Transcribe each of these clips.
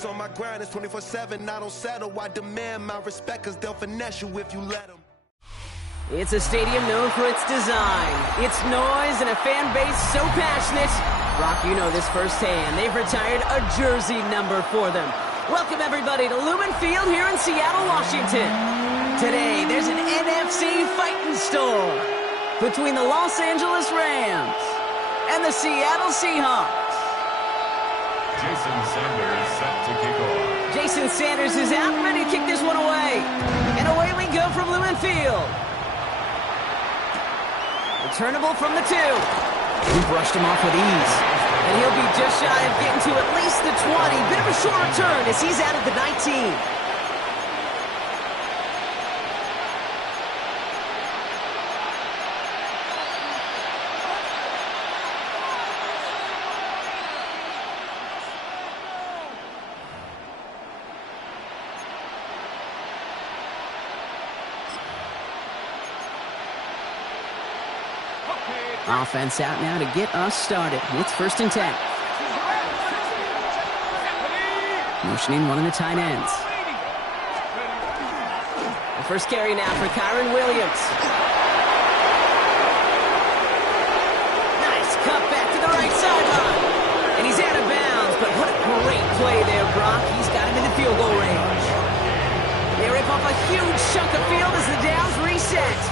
always on my grind, it's 24/7, I don't settle. I demand my respect, cause they'll finesse you if you let them. It's a stadium known for its design, its noise, and a fan base so passionate. Brock, you know this firsthand. They've retired a jersey number for them. Welcome, everybody, to Lumen Field here in Seattle, Washington. Today, there's an NFC fight in store between the Los Angeles Rams and the Seattle Seahawks. Jason Sanders set to kick off. Jason Sanders is out, ready to kick this one away. And away we go from Lumen Field. Returnable from the 2. He brushed him off with ease. And he'll be just shy of getting to at least the 20. Bit of a short return as he's out at the 19. Offense out now to get us started. It's 1st and 10. Motioning one of the tight ends. The first carry now for Kyron Williams. Nice cut back to the right sideline. And he's out of bounds, but what a great play there, Brock. He's got him in the field goal range. They rip off a huge chunk of field as the downs reset.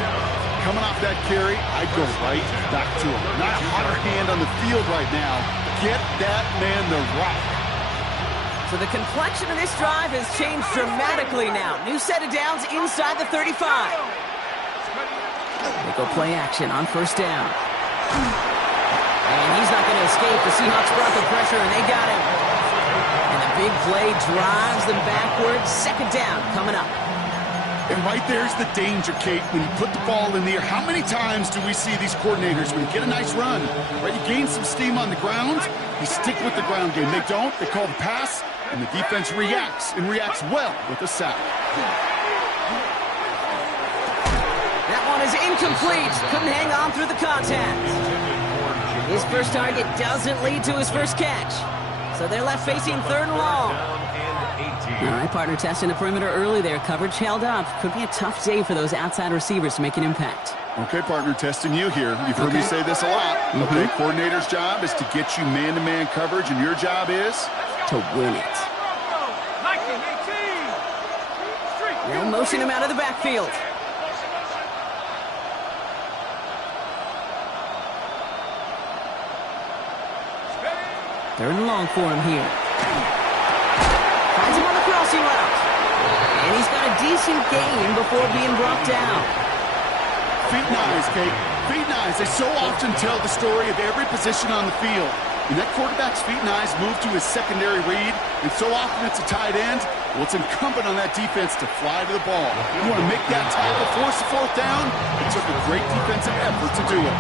Coming off that carry, I'd go right back to him. Not a hotter hand on the field right now. Get that man the rock. So the complexion of this drive has changed dramatically now. New set of downs inside the 35. They go play action on 1st down. And he's not going to escape. The Seahawks brought the pressure, and they got him. And the big play drives them backwards. 2nd down coming up. And right there's the danger, Kate, when you put the ball in the air. How many times do we see these coordinators, when you get a nice run, right, you gain some steam on the ground, you stick with the ground game. They don't. They call the pass, and the defense reacts, and reacts well with a sack. That one is incomplete. Couldn't hang on through the contact. His first target doesn't lead to his first catch. So they're left facing 3rd and long. All right, partner testing the perimeter early there. Coverage held up. Could be a tough day for those outside receivers to make an impact. Okay, partner, testing you here. You've heard me say this a lot. Okay, coordinator's job is to get you man-to-man coverage, and your job is? To win it. They'll motion him out of the backfield. Third and long for him here. Finds him on the crossing route. And he's got a decent gain before being brought down. Feet and eyes, Kate. Feet and eyes. They so often tell the story of every position on the field. When that quarterback's feet and eyes move to his secondary read, and so often it's a tight end, well, it's incumbent on that defense to fly to the ball. You want to make that tackle, force the 4th down? It took a great defensive effort to do it.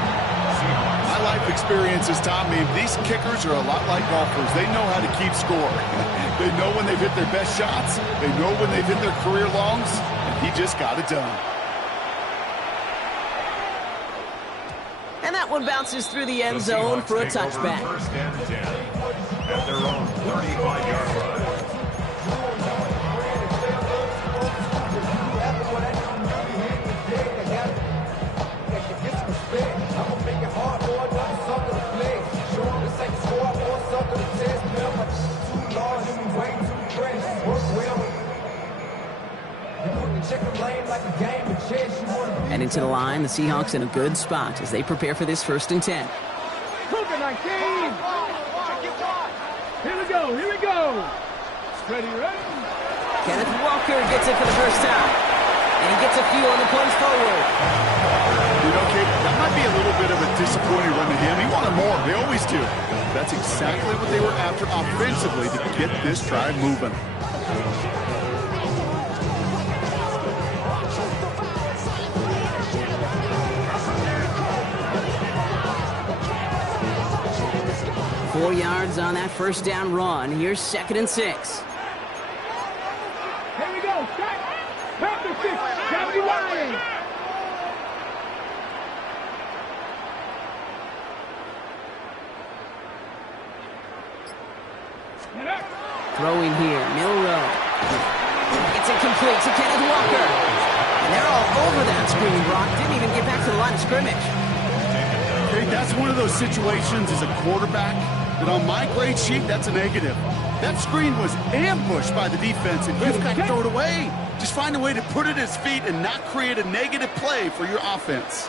My life experience has taught me these kickers are a lot like golfers. They know how to keep score. They know when they've hit their best shots. They know when they've hit their career longs. And he just got it done. And that one bounces through the end zone for a touchback. 1st and 10 at their own 35-yard line. And into the line, the Seahawks in a good spot as they prepare for this 1st and 10. Here we go, here we go. Ready. Kenneth Walker gets it for the first time. And he gets a few on the plunge forward. You know, Kate, that might be a little bit of a disappointing run to him. He wanted more. They always do. That's exactly what they were after offensively to get this drive moving. Four yards on that 1st down run. Here's 2nd and 6. Here we go. Back to 6. Gotta be lying. Throwing here, Milrow. It's incomplete to Kenneth Walker. And they're all over that screen, Brock. Didn't even get back to the line of scrimmage. Hey, that's one of those situations as a quarterback that on my grade sheet, that's a negative. That screen was ambushed by the defense, and you've got to throw it away. Just find a way to put it at his feet and not create a negative play for your offense.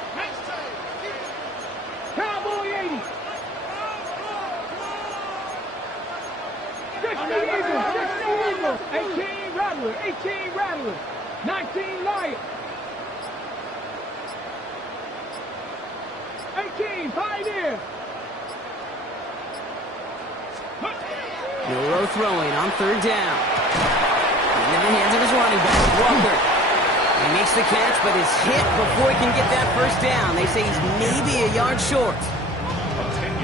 Cowboy 80. 18 Rattler, 18 Rattler, 19 Lion. 18 Pioneer. Milrow throwing on third down. In the hands of his running back, Walker. He makes the catch, but is hit before he can get that first down. They say he's maybe a yard short.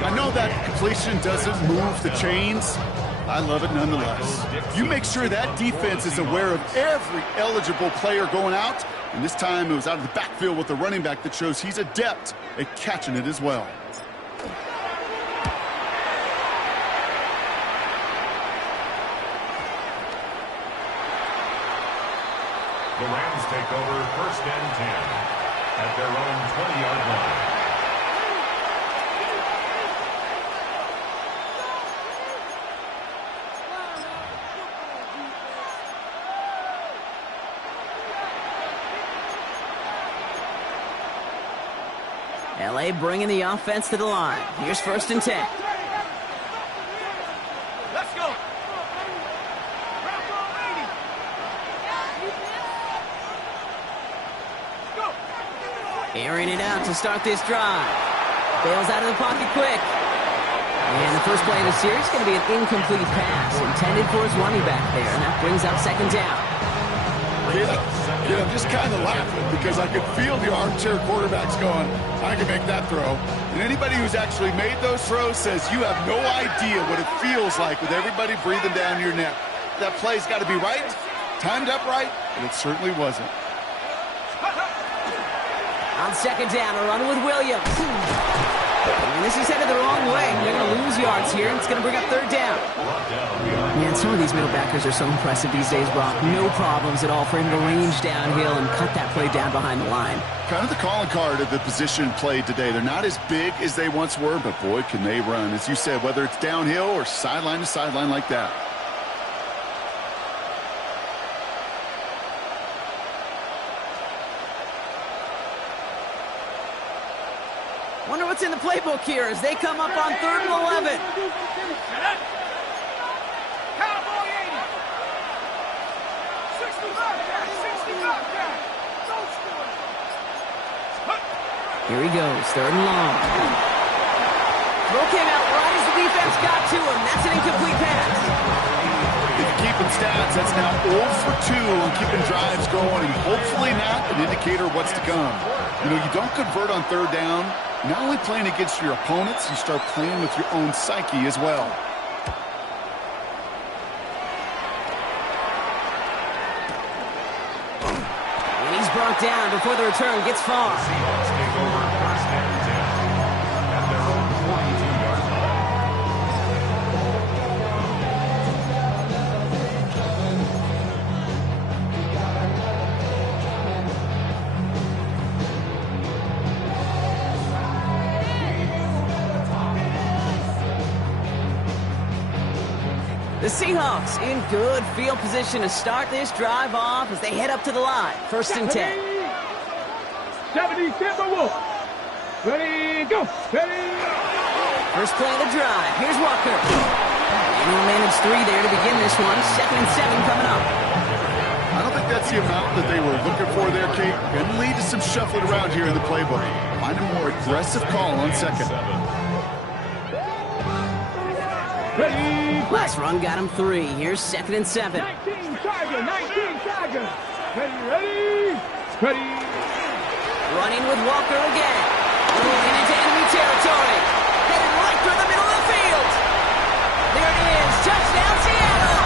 I know that completion doesn't move the chains. I love it nonetheless. You make sure that defense is aware of every eligible player going out, and this time it was out of the backfield with the running back that shows he's adept at catching it as well. The Rams take over 1st and 10 at their own 20-yard line. LA bringing the offense to the line. Here's 1st and 10. Let's go. Airing it out to start this drive. Bails out of the pocket quick. And the first play of the series is going to be an incomplete pass intended for his running back there. And that brings up 2nd down. Yeah, I'm just kind of laughing because I could feel the armchair quarterbacks going, I can make that throw. And anybody who's actually made those throws says you have no idea what it feels like with everybody breathing down your neck. That play's got to be right, timed up right, and it certainly wasn't. On 2nd down, a run with Williams. And this is headed the wrong way. They're going to lose yards here, and it's going to bring up 3rd down. Man, some of these middle backers are so impressive these days, Brock. No problems at all for him to range downhill and cut that play down behind the line. Kind of the calling card of the position played today. They're not as big as they once were, but boy, can they run. As you said, whether it's downhill or sideline to sideline like that. Wonder what's in the playbook here as they come up on 3rd and 11. Cowboy 80. 65 back. Don't score. Here he goes, 3rd and long. Throw came out right as the defense got to him. That's an incomplete pass. If you're keeping stats, that's now 0 for 2 on keeping drives going, and hopefully not an indicator of what's to come. You know, you don't convert on 3rd down. Not only playing against your opponents, you start playing with your own psyche as well. And he's brought down before the return gets far. Seahawks take over 1st and 10 at their own 42-yard line. The Seahawks in good field position to start this drive off as they head up to the line. 1st and 10. 70 Timberwolf. Ready, go. Ready. First play of the drive. Here's Walker. And he'll manage 3 there to begin this one. 2nd and 7 coming up. I don't think that's the amount that they were looking for there, Kate. Going to lead to some shuffling around here in the playbook. Find a more aggressive call on 2nd. Ready. Last run got him 3. Here's 2nd and 7. 19 Tiger. 19 Tiger. Ready. Ready. Running with Walker again. Moving into enemy territory. Headed right through the middle of the field. There it is. Touchdown, Seattle.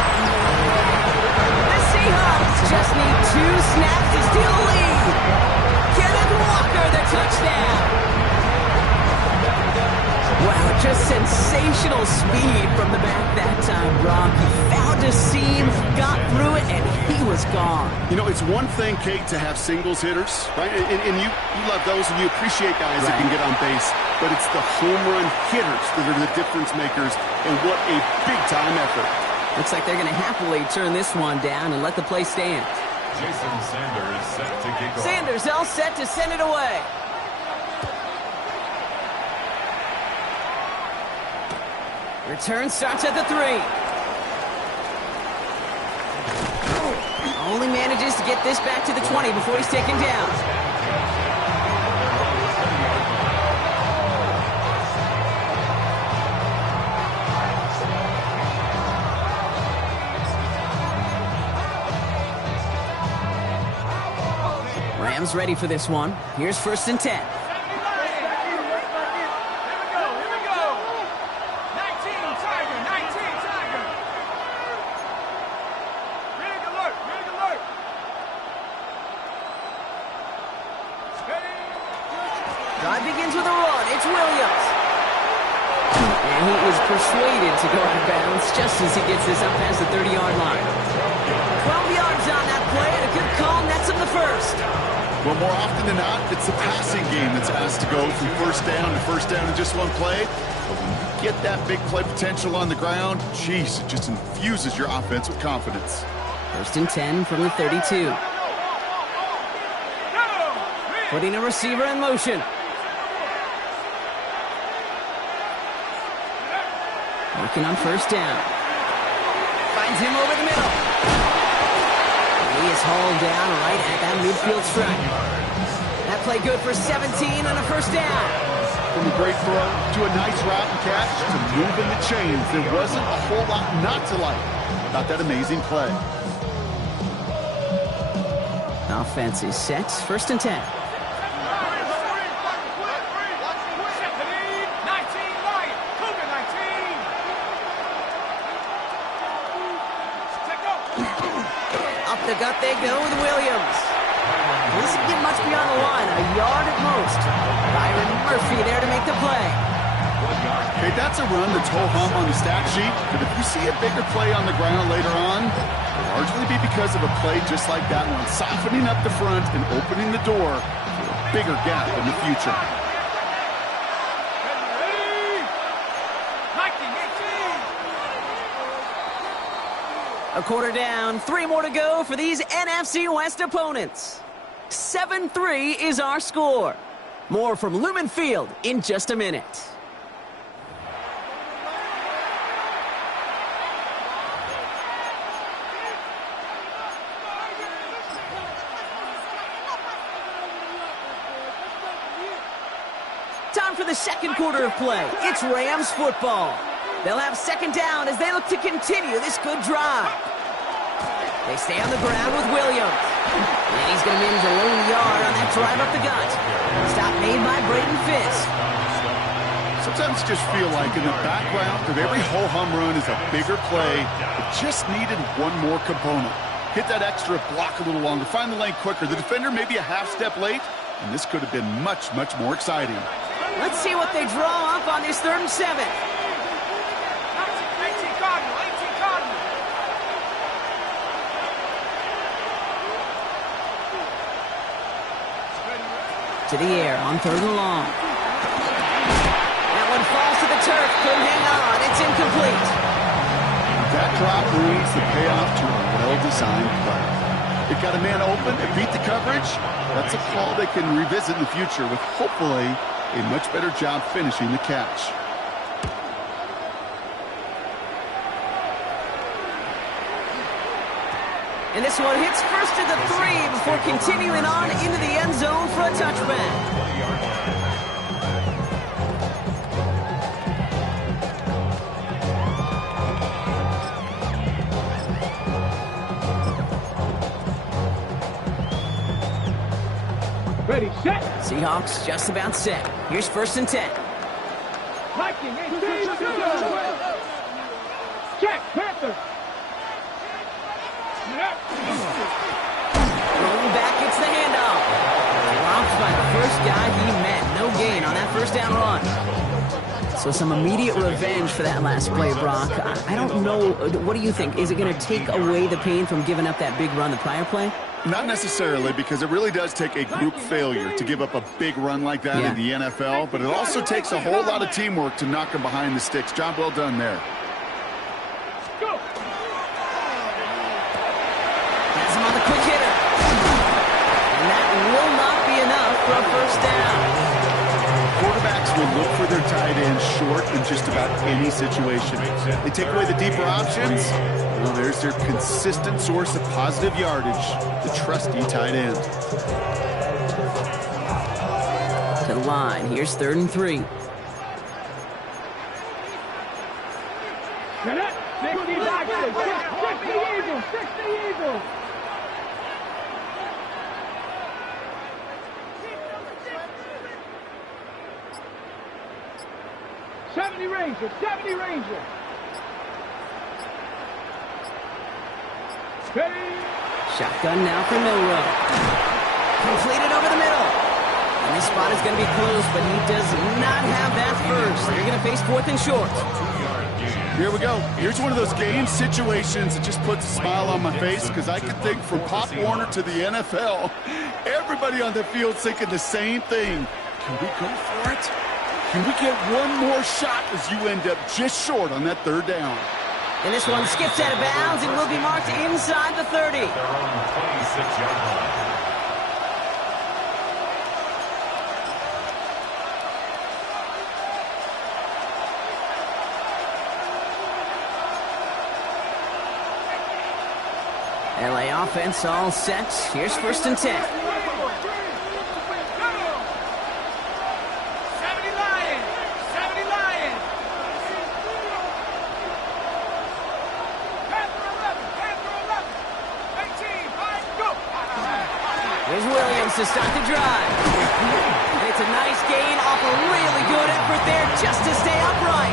The Seahawks just need 2 snaps to steal the lead. Kenneth Walker, the touchdown. Wow, Just sensational speed from the back that time, Brock. He found a seam, got through it, and he was gone. You know, it's one thing, Kate, to have singles hitters, right? And you love those, and you appreciate guys that can get on base. But it's the home run hitters that are the difference makers, and what a big-time effort. Looks like they're going to happily turn this one down and let the play stand. Jason Sanders set to kick off. Sanders all set to send it away. Return starts at the 3. Only manages to get this back to the 20 before he's taken down. Rams ready for this one. Here's 1st and 10. Drive begins with a run. It's Williams. And he is persuaded to go out of bounds just as he gets this up past the 30-yard line. 12 yards on that play, and a good call nets him the 1st. Well, more often than not, it's the passing game that's asked to go from 1st down to 1st down in just one play. But when you get that big play potential on the ground, geez, it just infuses your offense with confidence. 1st and 10 from the 32. Putting a receiver in motion. Working on 1st down. Finds him over the middle. He is hauled down right at that midfield stripe. That play good for 17 and a 1st down. From a great throw to a nice route and catch to moving the chains, there wasn't a whole lot not to like about that amazing play. Offense is set. 1st and 10. The gut they go with Williams. He doesn't get much beyond the line, a yard at most. Byron Murphy there to make the play. Okay, that's a run that's ho-hum on the stat sheet, but if you see a bigger play on the ground later on, it'll largely be because of a play just like that one, softening up the front and opening the door for a bigger gap in the future. A quarter down, 3 more to go for these NFC West opponents. 7-3 is our score. More from Lumen Field in just a minute. Time for the 2nd quarter of play. It's Rams football. They'll have 2nd down as they look to continue this good drive. They stay on the ground with Williams. And he's going to manage a lone yard on that drive up the gut. Stop made by Braden Fisk. Sometimes just feel like in the background of every ho-hum run is a bigger play that just needed one more component. Hit that extra block a little longer, find the lane quicker. The defender maybe a half step late, and this could have been much, much more exciting. Let's see what they draw up on this 3rd and 7. To the air on 3rd and long. That one falls to the turf. Couldn't hang on. It's incomplete. That drop ruins the payoff to a well-designed play. It got a man open. It beat the coverage. That's a call they can revisit in the future with hopefully a much better job finishing the catch. And this one hits first to the 3 before continuing on into the end zone for a touchback. Ready, set. Seahawks just about set. Here's 1st and 10. Viking, check, Panther. Rolling back, it's the handoff. Dropped by the first guy he met. No gain on that 1st down run. So some immediate revenge for that last play, Brock. I don't know. What do you think? Is it going to take away the pain from giving up that big run the prior play? Not necessarily, because it really does take a group failure to give up a big run like that in the NFL, but it also takes a whole lot of teamwork to knock him behind the sticks. Job well done there. Has him on the quick hitter. And that will not be enough for a first down. Quarterbacks will look for their tight end short in just about any situation. They take away the deeper options. Well, there's their consistent source of positive yardage, the trusty tight end. To the line. Here's 3rd and 3. Get it. 60 boxes. 60 Eagles. 60 Eagles. Ranger, 70 Ranger. Steady. Shotgun now for Milrow. Completed over the middle. And this spot is going to be close, but he does not have that first. They're going to face 4th and short. Here we go. Here's one of those game situations that just puts a smile on my face, because I can think from Pop Warner to the NFL, everybody on the field thinking the same thing. Can we go for it? Can we get one more shot as you end up just short on that 3rd down? And this one skips out of bounds and will be marked inside the 30. Their own 26-yard line. LA offense all set. Here's 1st and 10. To start the drive. And it's a nice gain off a really good effort there just to stay upright.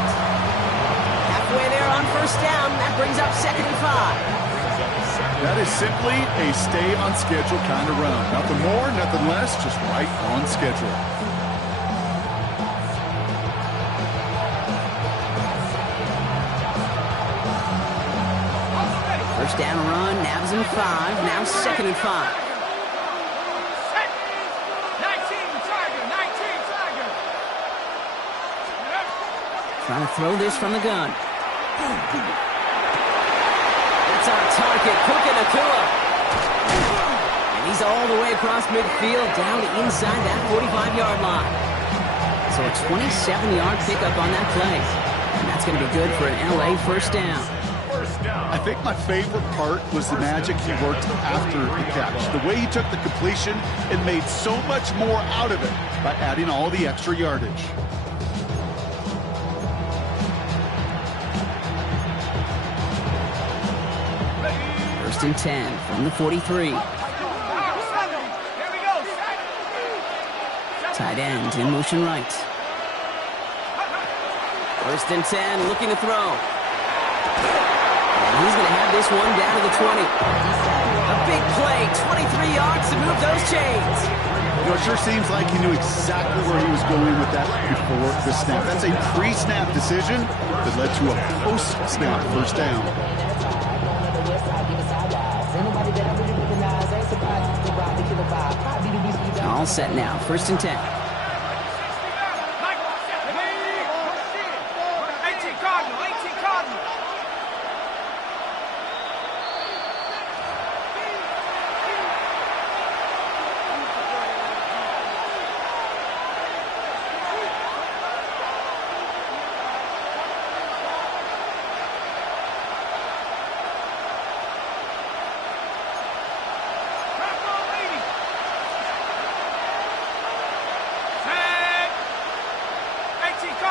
Halfway there on 1st down. That brings up 2nd and 5. That is simply a stay on schedule kind of run. Nothing more, nothing less, just right on schedule. First down run, nabs him 5. Now 2nd and 5. Trying to throw this from the gun. That's our target, Puka Nacua. And he's all the way across midfield, down to inside that 45-yard line. So a 27-yard pickup on that play. And that's going to be good for an LA first down. I think my favorite part was the magic he worked after the catch. The way he took the completion and made so much more out of it by adding all the extra yardage. 1st and 10 from the 43. Tight end in motion right. 1st and 10, looking to throw. And he's going to have this one down to the 20. A big play, 23 yards to move those chains. You know, it sure seems like he knew exactly where he was going with that before the snap. That's a pre-snap decision that led to a post-snap first down. All set now, 1st and 10.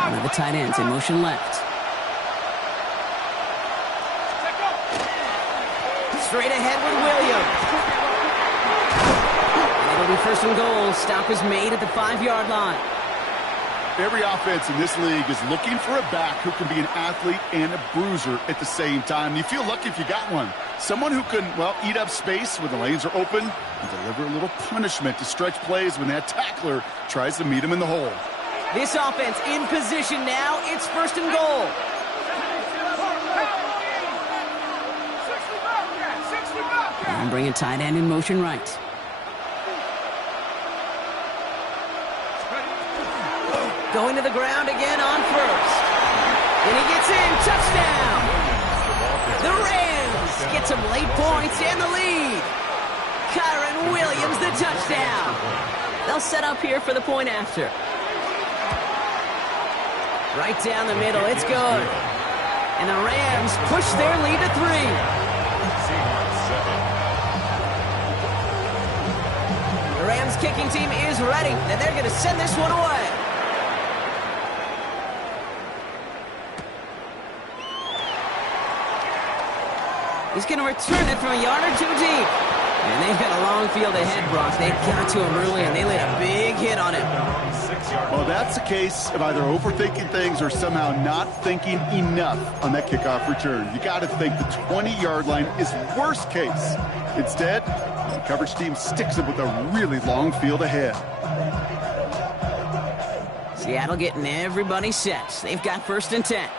One of the tight ends in motion left. Straight ahead with Williams. And it'll be 1st and goal. Stop is made at the 5-yard line. Every offense in this league is looking for a back who can be an athlete and a bruiser at the same time. You feel lucky if you got one. Someone who can, well, eat up space when the lanes are open and deliver a little punishment to stretch plays when that tackler tries to meet him in the hole. This offense in position now. It's first and goal. And bring a tight end in motion right. Going to the ground again on first. And he gets in. Touchdown. The Rams get some late points and the lead. Kyron Williams, the touchdown. They'll set up here for the point after. Right down the middle. It's good. And the Rams push their lead to 3. Seahawks 7. The Rams kicking team is ready, and they're going to send this one away. He's going to return it from a yard or 2 deep. And they've got a long field ahead, Brock. They got to him early, and they laid a big hit on him. Well, that's a case of either overthinking things or somehow not thinking enough on that kickoff return. You got to think the 20-yard line is worst case. Instead, the coverage team sticks it with a really long field ahead. Seattle getting everybody set. They've got first and 10.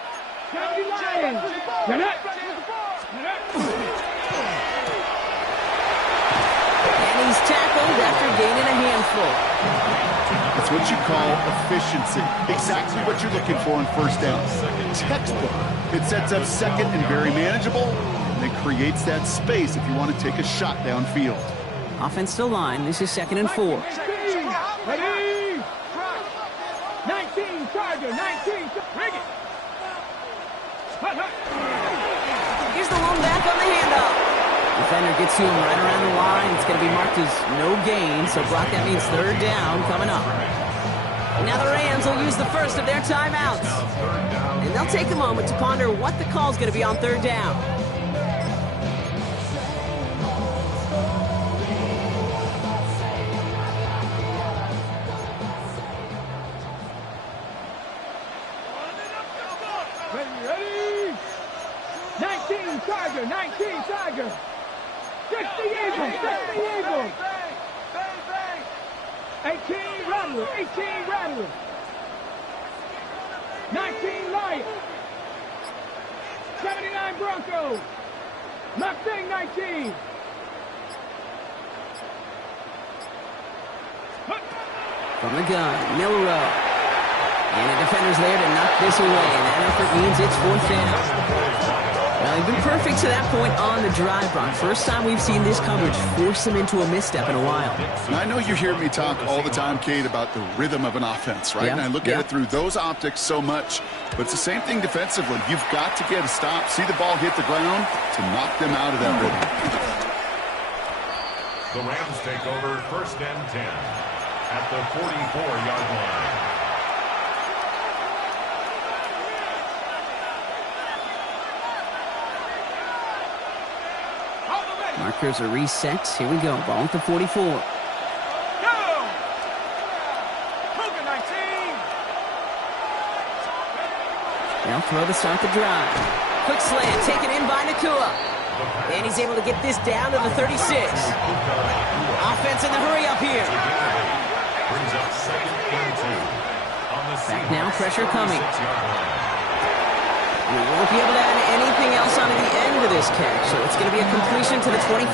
And he's tackled after gaining a handful. It's what you call efficiency. Exactly what you're looking for on first down. Textbook. It sets up second and very manageable, and it creates that space if you want to take a shot downfield. Offense to line. This is 2nd and 4. Ready? 19, Charger, 19, bring it. Here's the lone back on the handoff. Defender gets to him right around the line. It's going to be marked as no gain, so Brock, that means 3rd down coming up. Now the Rams will use the first of their timeouts. And they'll take a moment to ponder what the call is going to be on 3rd down. Ready? 19, Charger, 19, Charger. 60 Eagles, 60 Eagles. 18 Rattler, 18 Rattler. 19 Lions. 79 Broncos. Mustang 19. From the gun, Milrow. And the defender's there to knock this away. And that effort means it's 4th down. Well, they've been perfect to that point on the drive, Brock. First time we've seen this coverage force them into a misstep in a while. And I know you hear me talk all the time, Kate, about the rhythm of an offense, right? Yeah, And I look at it through those optics so much. But it's the same thing defensively. You've got to get a stop, see the ball hit the ground to knock them out of that rhythm. The Rams take over 1st and 10 at the 44-yard line. Markers are reset. Here we go. Ball at the 44. Go! Hogan 19. They'll throw to start the drive. Quick slant taken in by Nakua. And he's able to get this down to the 36. Offense in the hurry up here. Brings up 2nd and 2. On the Back now, pressure coming. 6-yard line. We won't be able to add anything else onto the end of this catch, so it's going to be a completion to the 25.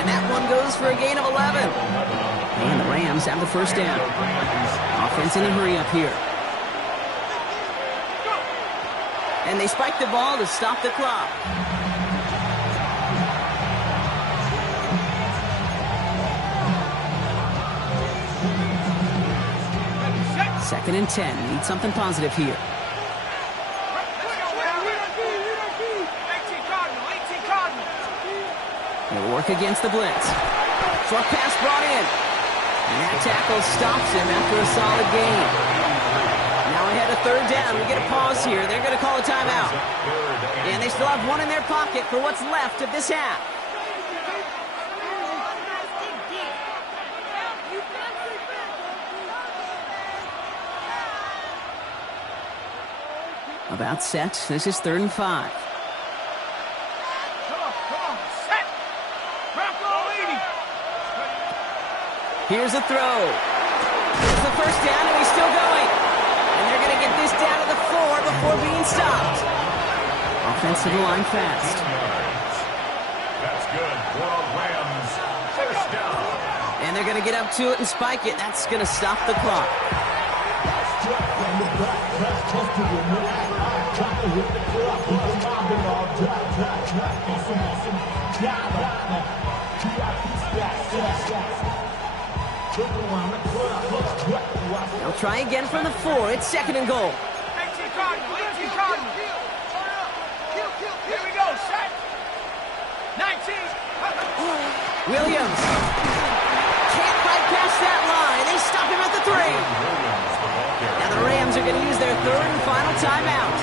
And that one goes for a gain of 11. And the Rams have the first down. Offense in a hurry up here. And they spike the ball to stop the clock. Second and 10. Need something positive here. They'll work against the blitz. Short pass brought in. And that tackle stops him after a solid gain. Now ahead of 3rd down. We get a pause here. They're going to call a timeout. And they still have one in their pocket for what's left of this half. About set. This is 3rd and 5. Here's a throw. Here's the first down, and we still before being stopped. Offensive line fast. That's good for a Rams first down. And they're going to get up to it and spike it. That's going to stop the clock. They'll try again from the 4. It's 2nd and goal. 18 Cardinal. Here we go, set. 19. Williams can't fight past that line. They stop him at the 3. Now the Rams are going to use their 3rd and final timeout.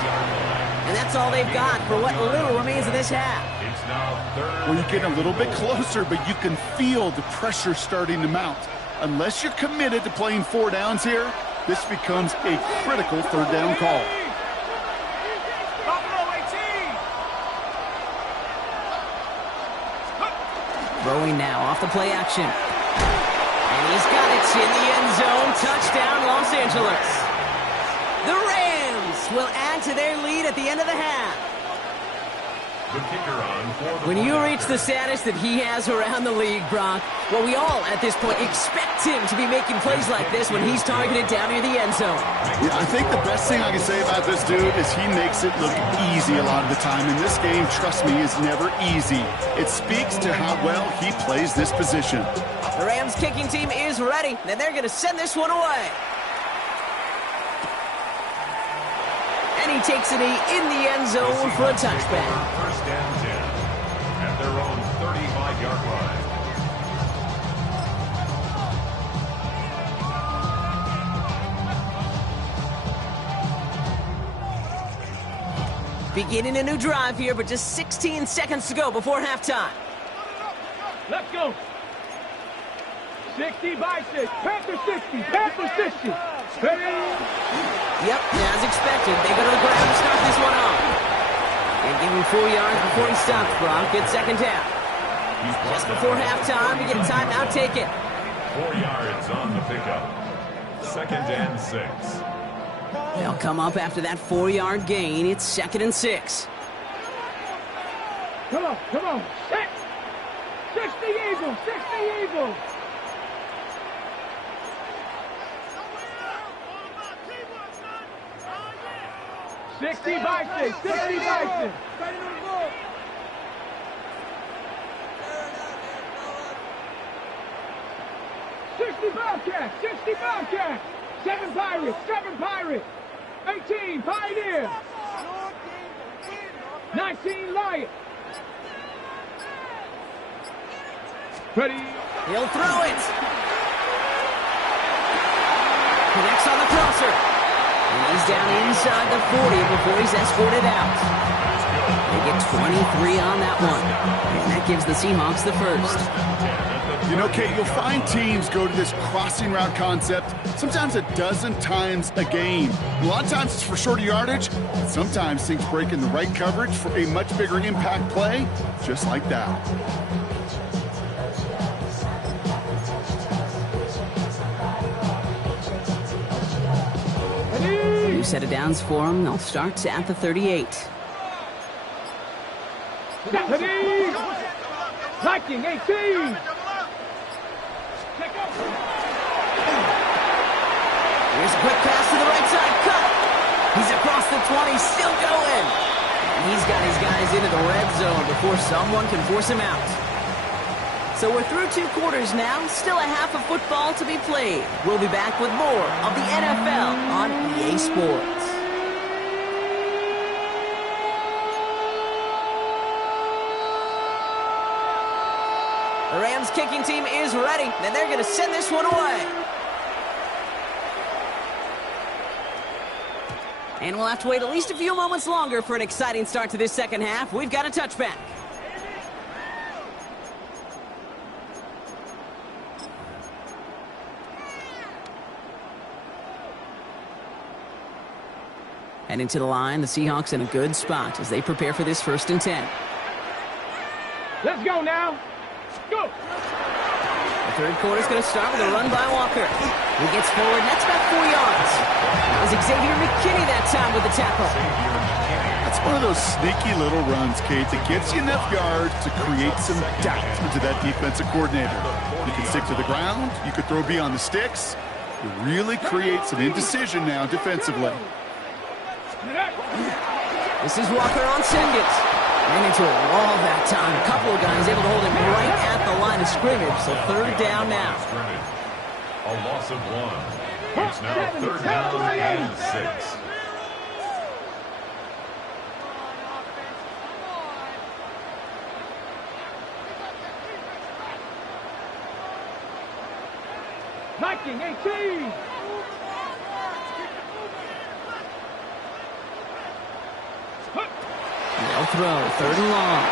And that's all they've got for what little remains of this half. It's now 3rd. Well, you're getting a little bit closer, but you can feel the pressure starting to mount. Unless you're committed to playing 4 downs here, this becomes a critical 3rd down call. Throwing now off the play action. And he's got it in the end zone. Touchdown, Los Angeles. The Rams will add to their lead at the end of the half. The kicker on for the When you reach the status that he has around the league, Brock, well, we all at this point expect him to be making plays like this when he's targeted down near the end zone. Yeah, I think the best thing I can say about this dude is he makes it look easy a lot of the time. And this game, trust me, is never easy. It speaks to how well he plays this position. The Rams kicking team is ready, and they're going to send this one away. And he takes it in the end zone for a touchback. First and 10 at their own 35-yard line. Beginning a new drive here, but just 16 seconds to go before halftime. Let's go. 60 by 6. Panther 60. Panther 60. Ready? Yep, as expected, they go to the ground to start this one off. And give him 4 yards before he stops, Brock. It's 2nd down. Just before halftime, we get a timeout taken. 4 yards on the pickup. 2nd and 6. They'll come up after that 4-yard gain. It's 2nd and 6. Come on. Set. 60 Eagles. 60 Eagles. Sixty by 6. 60 by 6. 60 Bobcat. 60 Bobcat. 7 Pirates. 7 Pirates. 18 Pioneer. 19 Lion. Ready. He'll throw it. Connects on the crosser. And he's down inside the 40 before he's escorted out. They get 23 on that one. And that gives the Seahawks the first. You know, Kate, you'll find teams go to this crossing route concept sometimes a dozen times a game. A lot of times it's for shorter yardage. Sometimes things break in the right coverage for a much bigger impact play, just like that. New set of downs for them. They'll start at the 38. Viking 18. Here's a quick pass to the right side. Cut. He's across the 20. Still going. And he's got his guys into the red zone before someone can force him out. So we're through 2 quarters now. Still a half of football to be played. We'll be back with more of the NFL on EA Sports. The Rams kicking team is ready, and they're going to send this one away. And we'll have to wait at least a few moments longer for an exciting start to this second half. We've got a touchback. And into the line, the Seahawks in a good spot as they prepare for this 1st and 10. Let's go now. Go. The Third quarter's going to start with a run by Walker. He gets forward, and that's about 4 yards. That was Xavier McKinney that time with the tackle. That's one of those sneaky little runs, Kate, that gets you enough yards to create some doubt into that defensive coordinator. You can stick to the ground. You could throw beyond the sticks. You really create some indecision now defensively. This is Walker on Singles. Ran into a wall that time. A couple of guys able to hold him right at the line of scrimmage. So third down now. A loss of 1. It's now third down and 6. Viking 18. They'll throw, third and long.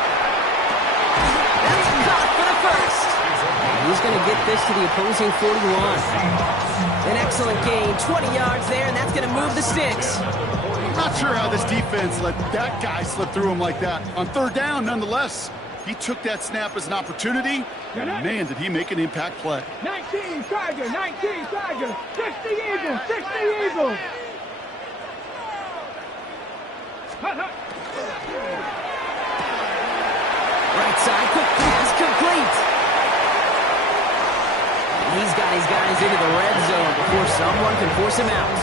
That's caught for the first. He's going to get this to the opposing 41. An excellent gain, 20 yards there, and that's going to move the sticks. I'm not sure how this defense let that guy slip through him like that. On third down, nonetheless, he took that snap as an opportunity, and man, did he make an impact play. 19 Tiger, 19 Tiger, 60 Eagles, 60 Eagles. Right side, quick pass, complete. And he's got his guys into the red zone before someone can force him out.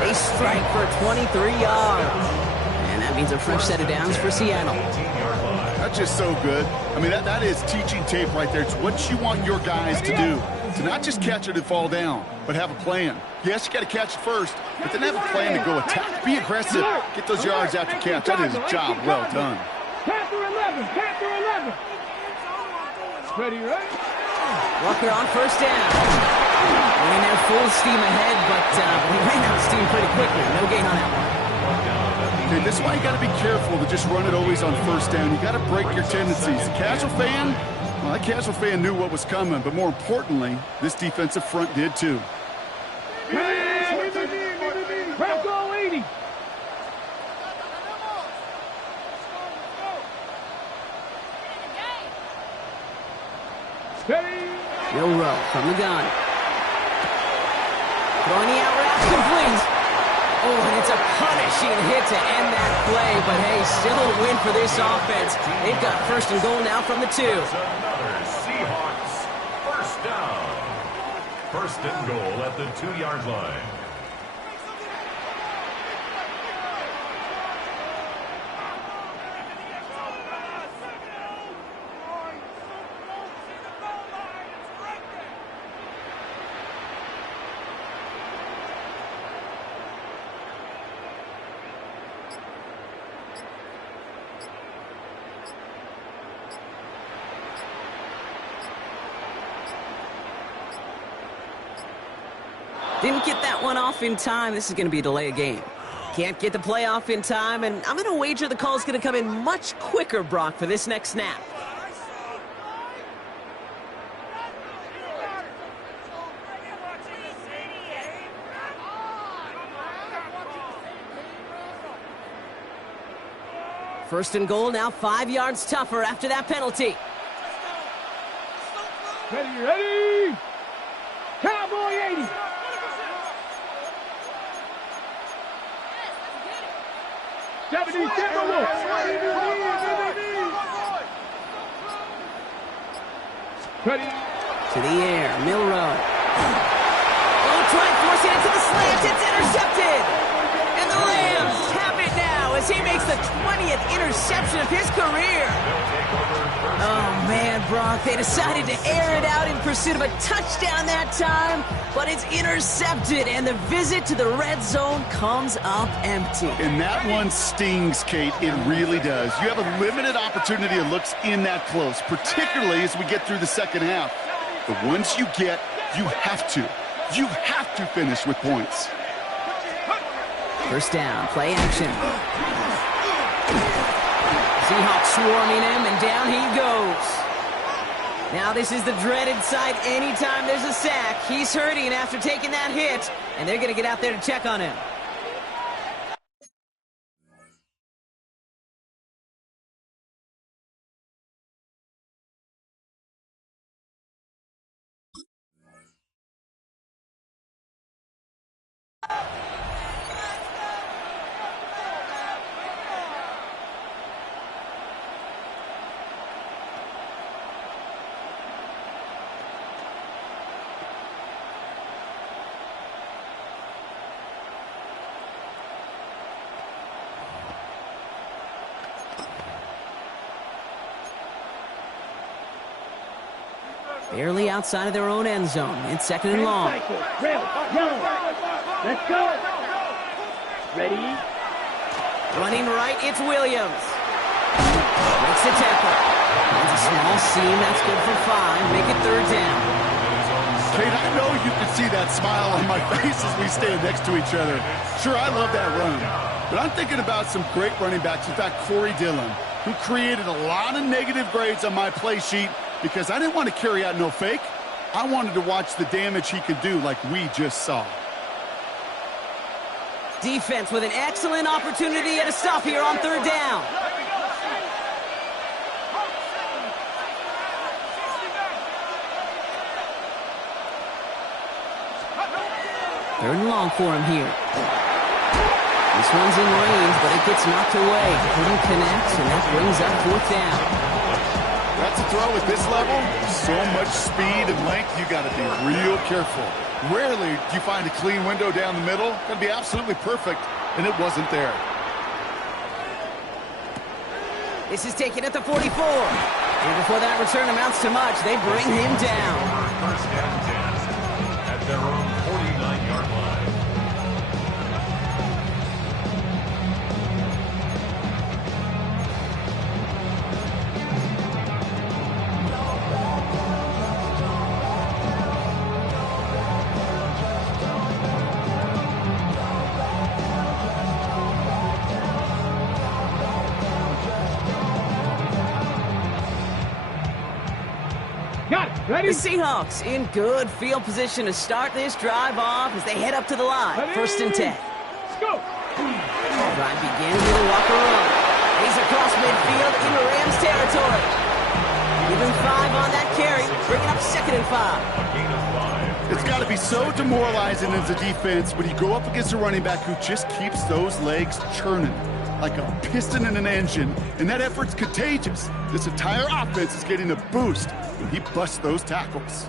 They strike for 23 yards. And that means a fresh set of downs for Seattle. That's just so good. I mean, that is teaching tape right there. It's what you want your guys to do. To not just catch it and fall down, but have a plan. Yes, you got to catch it first, but then have a plan to go attack. Be aggressive. Get those yards after catch. That is a job well done. Panther 11, Panther 11. Ready, right? Walker on first down. Running there full steam ahead, but we ran out of steam pretty quickly. No gain on that one. Okay, this is why you got to be careful to just run it always on first down. You got to break your tendencies. The casual fan, well, that casual fan knew what was coming, but more importantly, this defensive front did too. Bronco 80. Will Rowe from the gun. Throwing the out route, complete. Oh, and it's a punishing hit to end that play, but hey, still a win for this offense. They've got first and goal now from the 2. Another Seahawks first down. First and goal at the 2-yard line. Didn't get that one off in time. This is going to be a delay of game. Can't get the play off in time, and I'm going to wager the call is going to come in much quicker, Brock, for this next snap. First and goal, now 5 yards tougher after that penalty. Ready, ready. Cowboy 80. Ready. To the air, Milrow. Oh, try forcing it to the slant. It's intercepted. And the Rams have it now as he makes the 20th interception of his career. Oh, man, Brock, they decided to air it out in pursuit of a touchdown that time, but it's intercepted, and the visit to the red zone comes up empty. And that one stings, Kate. It really does. You have a limited opportunity of looks in that close, particularly as we get through the second half. But once you get, you have to finish with points. First down, play action. Seahawks swarming him, and down he goes. Now this is the dreaded sight anytime there's a sack. He's hurting after taking that hit, and they're going to get out there to check on him. Barely outside of their own end zone. It's 2nd and long. Let's go. Ready? Running right, it's Williams. Breaks the tackle. It's a small seam. That's good for 5. Make it 3rd down. Kate, I know you can see that smile on my face as we stand next to each other. Sure, I love that run. But I'm thinking about some great running backs. In fact, Corey Dillon, who created a lot of negative grades on my play sheet because I didn't want to carry out no fake. I wanted to watch the damage he could do like we just saw. Defense with an excellent opportunity at a stop here on 3rd down. 3rd and long for him here. This one's in range, but it gets knocked away. Couldn't connect, and that brings up 4th down. That's a throw at this level. So much speed and length, you got to be real careful. Rarely do you find a clean window down the middle. Got to be absolutely perfect, and it wasn't there. This is taken at the 44. And before that return amounts to much, they bring him down. 1st and 10 at their own 49-yard line. Got it. Ready? The Seahawks in good field position to start this drive off as they head up to the line. Ready? 1st and 10. Let's go. Drive begins with a Walker run. He's across midfield into Rams territory. Give him 5 on that carry, bringing up 2nd and 5. Gain of 5. It's got to be so demoralizing as a defense when you go up against a running back who just keeps those legs churning like a piston in an engine, and that effort's contagious. This entire offense is getting a boost when he busts those tackles.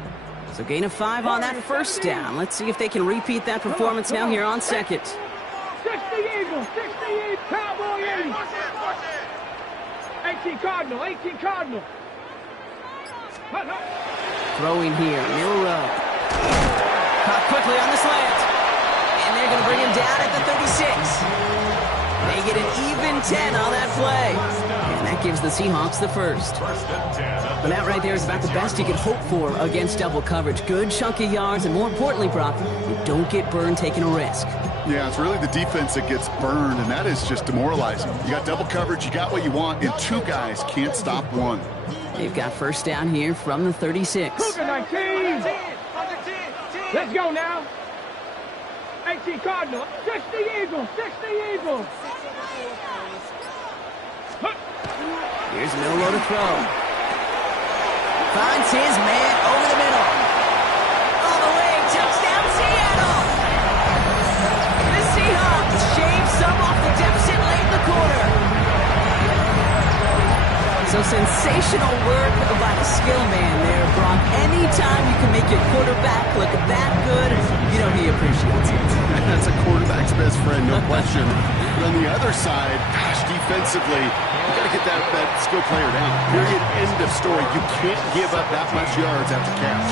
So gain of 5 on that 1st down. Let's see if they can repeat that performance now here on 2nd. 60 Eagles, 68 Cowboy 80. 18 Cardinal, 18 Cardinal. Throwing here, middle row. Caught quickly on the slant. And they're going to bring him down at the 36. They get an even 10 on that play. And that gives the Seahawks the 1st. 1st and 10. And that right there is about the best you could hope for against double coverage. Good chunk of yards, and more importantly, Brock, you don't get burned taking a risk. Yeah, it's really the defense that gets burned, and that is just demoralizing. You got double coverage, you got what you want, and 2 guys can't stop 1. They've got 1st down here from the 36. Cougar 19. Let's go now. 18 Cardinal, 60 Eagles, 60 Eagles. Here's Milrow to throw. Finds his man over the middle. All the way, touchdown Seattle! The Seahawks shave some off the deficit late in the quarter. So sensational work by the skill man there, Brock. Anytime you can make your quarterback look that good, you know he appreciates it. That's a quarterback's best friend, no question. But on the other side, gosh, defensively, you got to get that skill player down. Period. End of story. You can't give up that much yards after catch.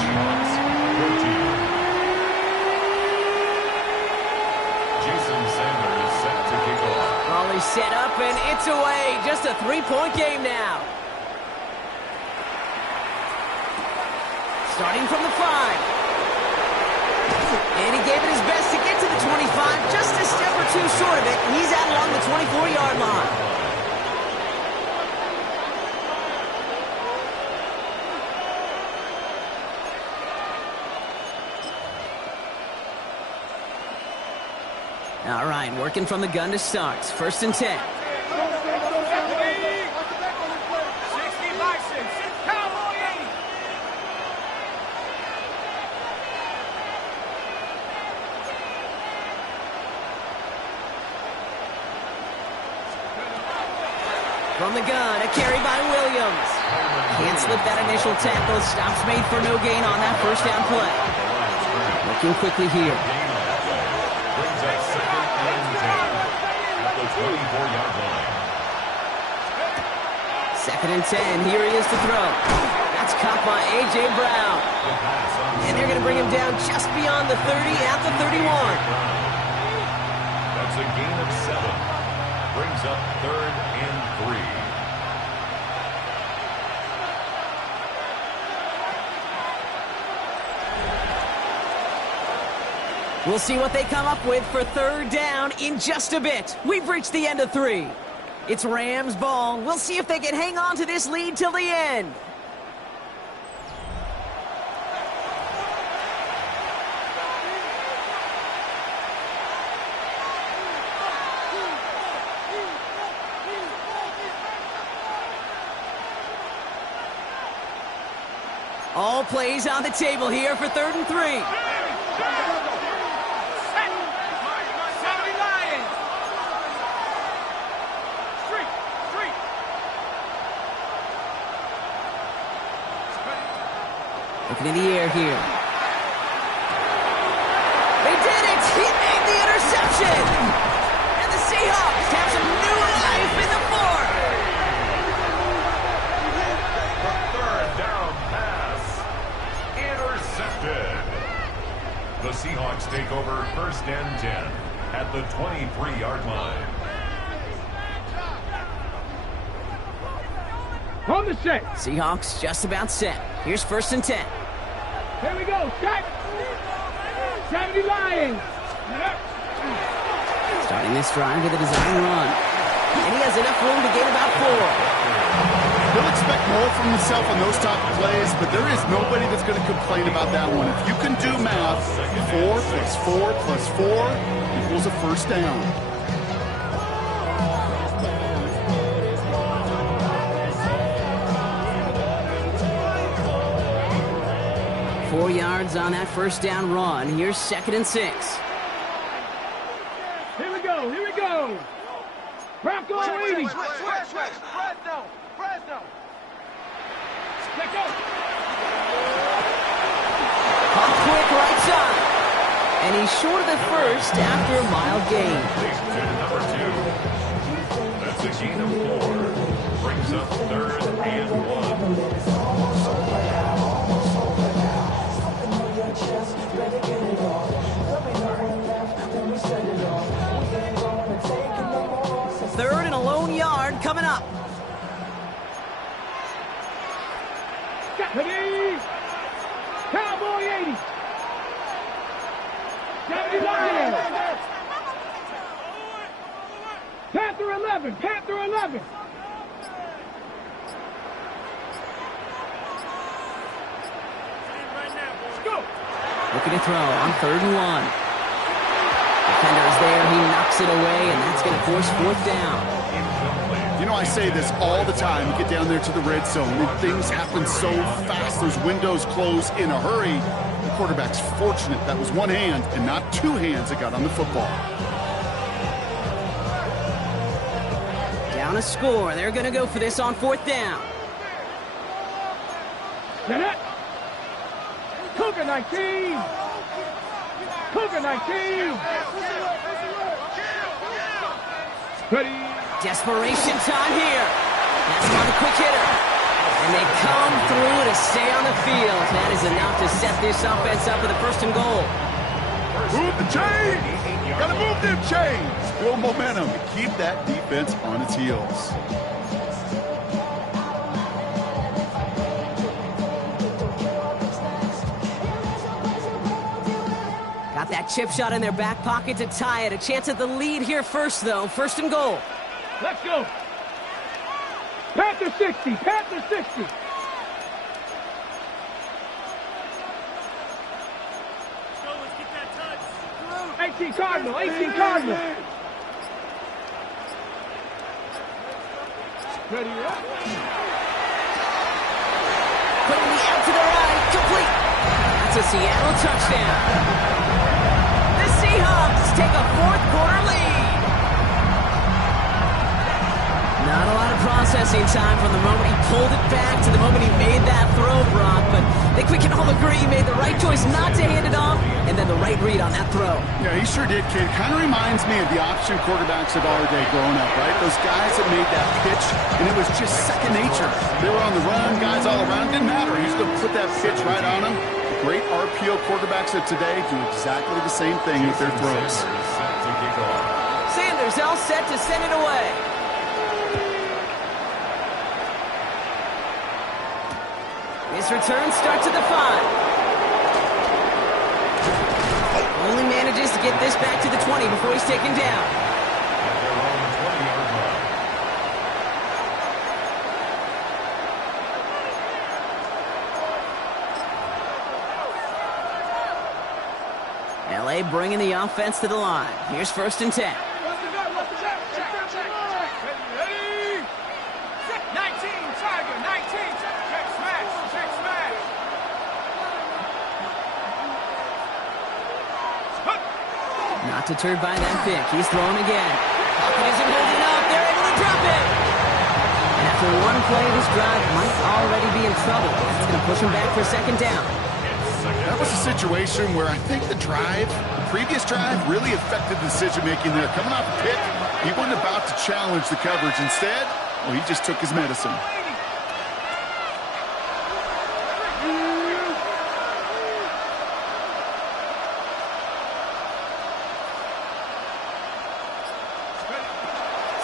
Jason Sanders set to kick off. Raleigh set up, and it's away. Just a 3-point game now. Starting from the 5. And he gave it his best to get to the 25, just a step or 2 short of it. He's out along the 24-yard line. All right, working from the gun to start. 1st and 10. From the gun, a carry by Williams. Can't slip that initial tackle. Stops made for no gain on that 1st down play. Looking quickly here. Brings up 2nd and 10 at the 24-yard line. 2nd and 10. Here he is to throw. That's caught by A.J. Brown. And they're going to bring him down just beyond the 30 at the 31. That's a gain of 7. Brings up 3rd and 3. We'll see what they come up with for 3rd down in just a bit. We've reached the end of 3. It's Rams ball. We'll see if they can hang on to this lead till the end. All plays on the table here for 3rd and 3. Looking in the air here. They did it! He made the interception! And the Seahawks have some new life in the 4. The 3rd down pass. Intercepted. The Seahawks take over 1st and 10 at the 23-yard line. On the set. Seahawks just about set. Here's 1st and 10. Here we go. Set. 70 Lions. Starting this drive with a design run. And he has enough room to gain about 4. He'll expect more from himself on those top plays, but there is nobody that's going to complain about that one. If you can do math, 4 plus 4 plus 4 equals a 1st down. 4 yards on that 1st down run. Here's 2nd and 6. Here we go. Here we go. Bronco 80. Fresno. Let go. Pop quick right side. And he's short of the 1st after a mild gain. Big to number 2. That's a gain of 4. Brings up 3rd and 1. Third and a lone yard coming up. Ready. Cowboy 80. 70 Lions. Panther 11. Panther 11. Let's go. Looking to throw on 3rd and 1. Defender is there. He knocks it away, and that's going to force 4th down. You know, I say this all the time. You get down there to the red zone, and things happen so fast. Those windows close in a hurry. The quarterback's fortunate that was one hand and not 2 hands that got on the football. Down a score. They're going to go for this on 4th down. Net. Cougar 19. Cougar 19. Ready. Desperation time here. That's not a quick hitter. And they come through to stay on the field. That is enough to set this offense up with a 1st and goal. Move the chains! Gotta move them chains! Build momentum. Keep that defense on its heels. Got that chip shot in their back pocket to tie it. A chance at the lead here first, though. 1st and goal. Let's go. Panther 60. Panther 60. Let's get that touch. 18 Cardinal. 18 Cardinal. Ready up. Putting the out to the right. Complete. That's a Seattle touchdown. The Seahawks take a 4th quarter lead. Not a lot of process processing time from the moment he pulled it back to the moment he made that throw, Brock. But I think we can all agree he made the right choice not to hand it off, and then the right read on that throw. Yeah, he sure did, kid. Kind of reminds me of the option quarterbacks of our day growing up, right? Those guys that made that pitch, and it was just second nature. They were on the run, guys all around. Didn't matter. He's going to put that pitch right on them. The great RPO quarterbacks of today do exactly the same thing with their throws. Sanders all set to send it away. His return starts at the 5. Only manages to get this back to the 20 before he's taken down. LA bringing the offense to the line. Here's 1st and 10. Not deterred by that pick. He's throwing again. Pocket isn't holding up. They're able to drop it. And after one play, this drive might already be in trouble. That's going to push him back for 2nd down. That was a situation where I think the previous drive really affected the decision-making there. Coming off a pick, he wasn't about to challenge the coverage. Instead, well, he just took his medicine.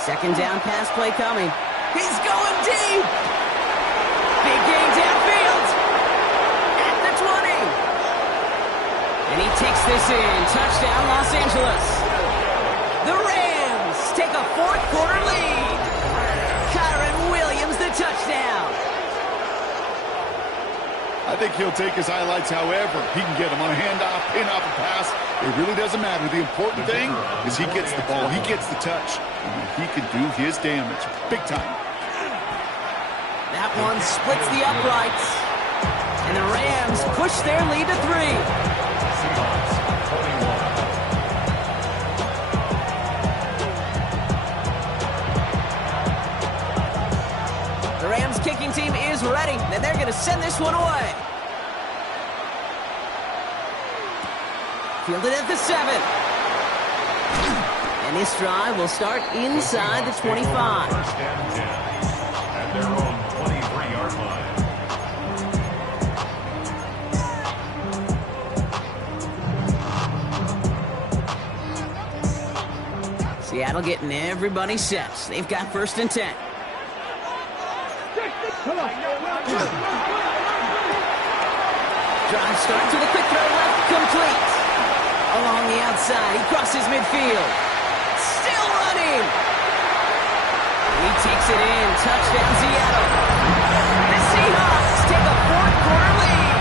Second down pass play coming. He's going deep. Big gain downfield. At the 20. And he takes this in. Touchdown, Los Angeles. The Rams take a 4th quarter lead. Kyron Williams, the touchdown. I think he'll take his highlights however he can get them on a handoff, pin off a pass. It really doesn't matter. The important thing is he gets the ball, he gets the touch, and he can do his damage big time. That one splits the uprights, and the Rams push their lead to 3. Seahawks 21. The Rams kicking team is ready, and they're going to send this one away. Fielded at the 7. And this drive will start inside the 25. 1st and 10 at their own 23-yard line. Seattle getting everybody set. They've got 1st and 10. Drive starts with a quick throw left, complete. Along the outside, he crosses midfield. Still running. He takes it in. Touchdown, Seattle. The Seahawks take a 4th quarter lead.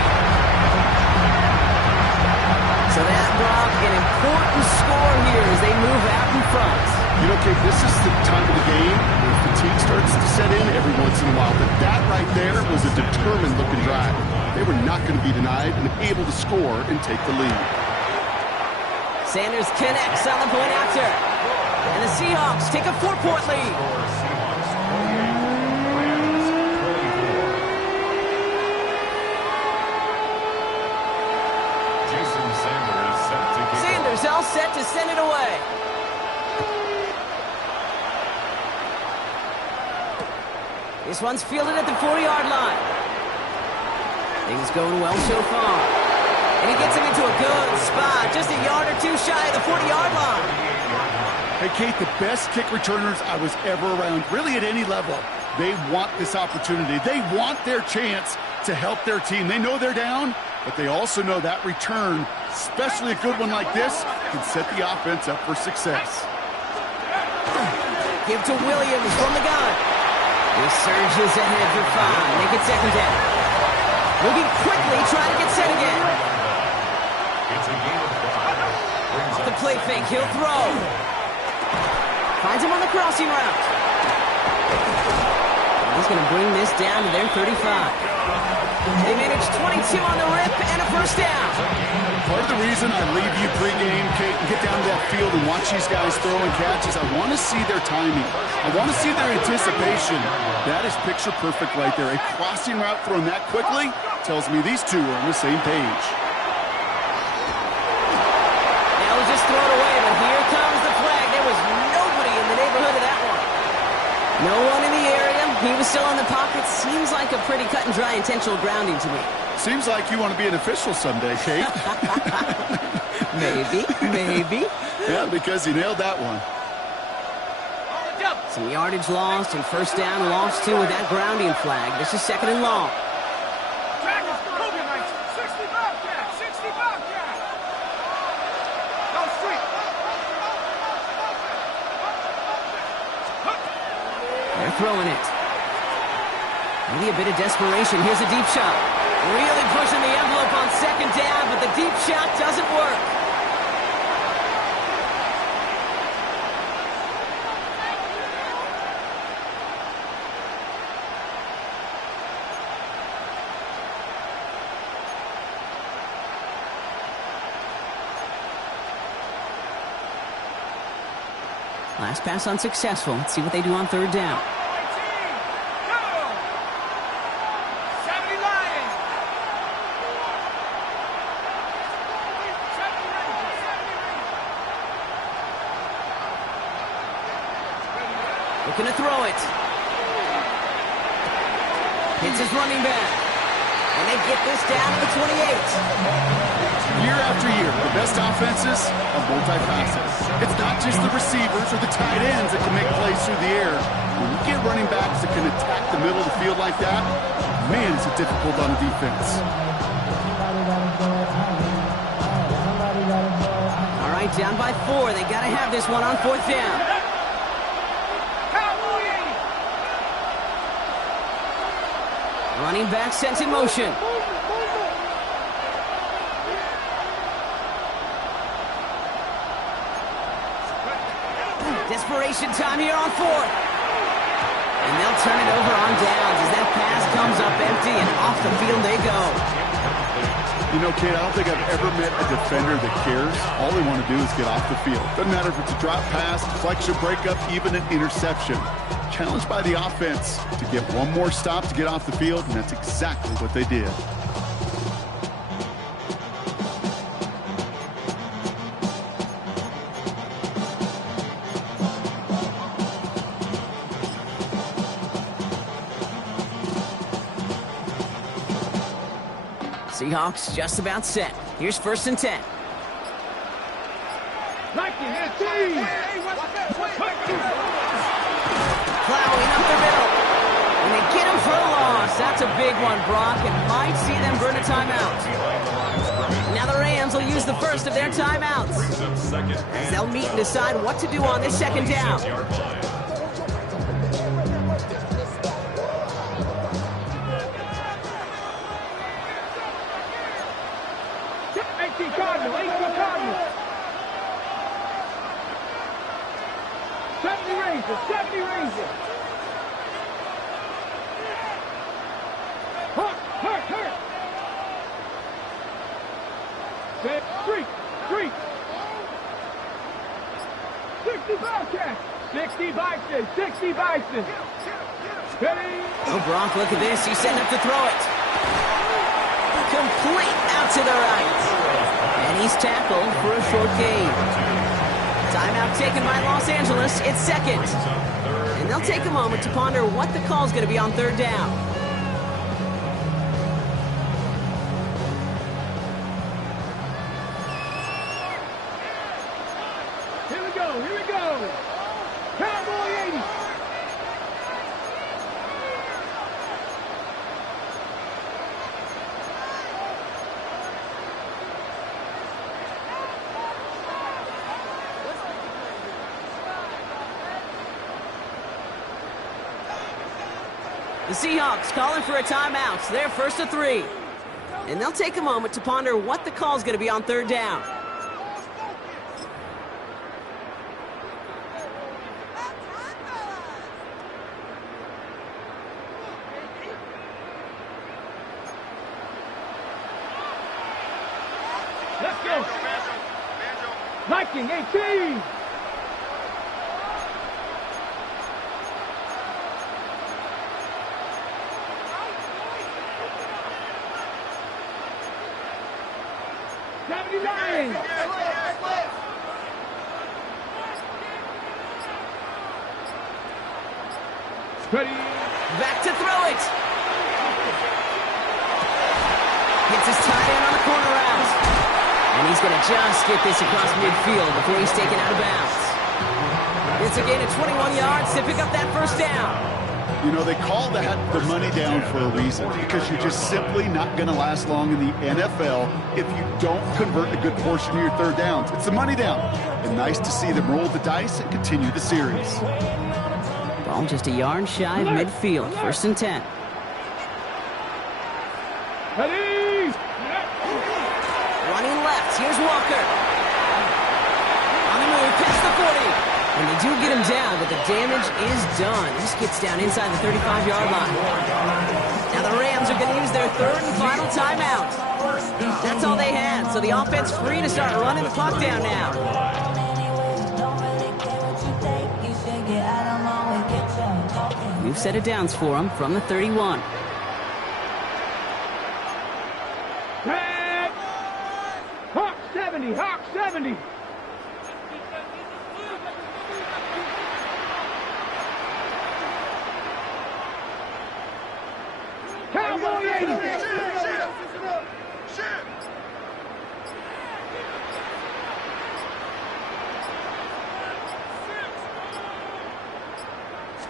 So that brought an important score here as they move out in front. You know, Kate, this is the time of the game where fatigue starts to set in every once in a while. But that right there was a determined-looking drive. They were not going to be denied and able to score and take the lead. Sanders connects on the point after. And the Seahawks take a 4-point lead. Seahawks 28, Rams 24. Jason Sanders set to kick Sanders all set to send it away. This one's fielded at the 40-yard line. Things going well so far. And he gets him into a good spot, just a yard or 2 shy of the 40-yard line. Hey, Kate, the best kick returners I was ever around, really at any level, they want this opportunity. They want their chance to help their team. They know they're down, but they also know that return, especially a good one like this, can set the offense up for success. Give to Williams from the gun. He surges ahead for 5. Make it 2nd down. Moving quickly, trying to get set again. It's a game of 5. Off the play fake, he'll throw. Finds him on the crossing route. He's going to bring this down to their 35. They managed 22 on the rip and a first down. Part of the reason I leave you pregame, Kate, and get down to that field and watch these guys throw and catch is I want to see their timing. I want to see their anticipation. That is picture perfect right there. A crossing route thrown that quickly tells me these two are on the same page. They'll just throw it away, but here comes the flag. There was nobody in the neighborhood of that one. No one in the area. He was still in the pocket. Seems like a pretty cut and dry intentional grounding to me. Seems like you want to be an official someday, Kate. Maybe. Yeah, because you nailed that one. Some yardage lost and first down lost too with that grounding flag. This is second and long. 60 Bobcat! 60 Bobcat! Go straight! They're throwing it. Maybe a bit of desperation. Here's a deep shot. Really pushing the envelope on second down, but the deep shot doesn't work. Last pass unsuccessful. Let's see what they do on third down. Looking to throw it. Hits his running back. And they get this down to the 28. Year after year, the best offenses are multifaceted. It's not just the receivers or the tight ends that can make plays through the air. When you get running backs that can attack the middle of the field like that, man, is it difficult on a defense. All right, down by 4. They got to have this one on fourth down. Running back sent in motion. Desperation time here on fourth. And they'll turn it over on downs as that pass comes up empty and off the field they go. You know, Kate, I don't think I've ever met a defender that cares. All they want to do is get off the field. Doesn't matter if it's a drop pass, deflection, breakup, even an interception. Challenged by the offense to get one more stop to get off the field, and that's exactly what they did. Seahawks just about set. Here's first and 10. Plowing up the middle. And they get him for a loss. That's a big one, Brock. It might see them burn a timeout. Now the Rams will use the first of their timeouts, as they'll meet and decide what to do on this second down. Street! 60 Bison! Oh, Brock, look at this. He's setting up to throw it. Complete out to the right. And he's tackled for a short gain. Timeout taken by Los Angeles. It's second. And they'll take a moment to ponder what the call's going to be on third down. Here we go! Cowboy 80! The Seahawks calling for a timeout. They're first to 3. And they'll take a moment to ponder what the call's going to be on third down. Let's go. Viking 18. Ready. Back to throw it. Gets his tight end on the corner route. And he's going to just get this across midfield before he's taken out of bounds. It's a gain of 21 yards to pick up that first down. You know, they call that the money down for a reason, because you're just simply not going to last long in the NFL if you don't convert a good portion of your third downs. It's the money down. And nice to see them roll the dice and continue the series. Ball just a yard shy of midfield. 1st and 10. Ready. Running left. Here's Walker. On the move. Past the 40. And they do get him down, but the damage is done. This gets down inside the 35-yard line. Now the Rams are going to use their 3rd and final timeout. That's all they had, so the offense free to start running the clock down now. New set of downs for them from the 31. Hawk 70, Hawk 70. Cowboy 80.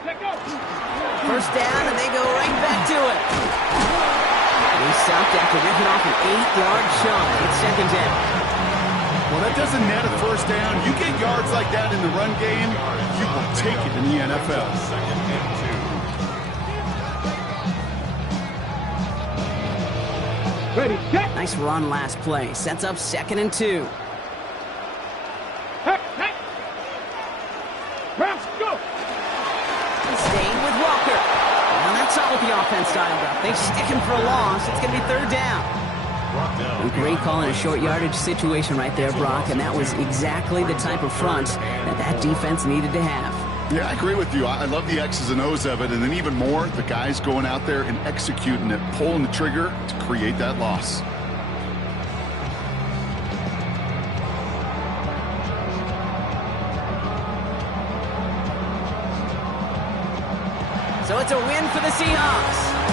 Let go. First down, and they go right back to it. And he's stopped after ripping off an 8-yard chunk. It's 2nd down. Well, that doesn't net a first down. You get yards like that in the run game, you will take it in the NFL. 2nd and 2. Ready, set. Nice run last play. Sets up 2nd and 2. Hey, hey. Rams, go. Staying with Walker. And that's all with the offense dialed up. They stick him for a loss. It's going to be 3rd down. A great call in a short yardage situation right there, Brock, and that was exactly the type of front that defense needed to have. Yeah, I agree with you. I love the X's and O's of it, and then even more, the guys going out there and executing it, pulling the trigger to create that loss. So it's a win for the Seahawks.